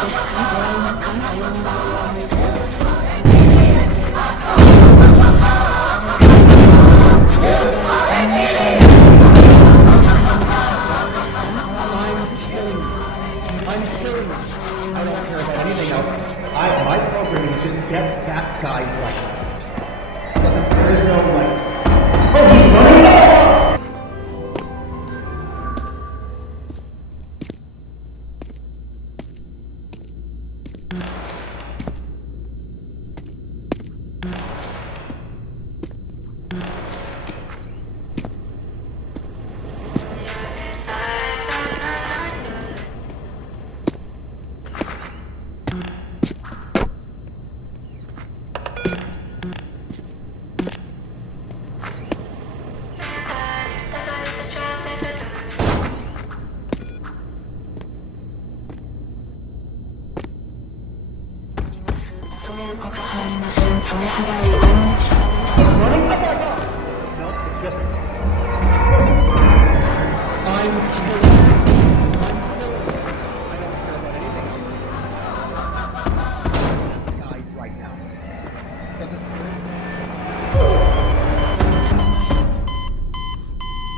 I'm killing them. I don't care about anything else. My program is just get that guy right. There is no way. Oh, he's running!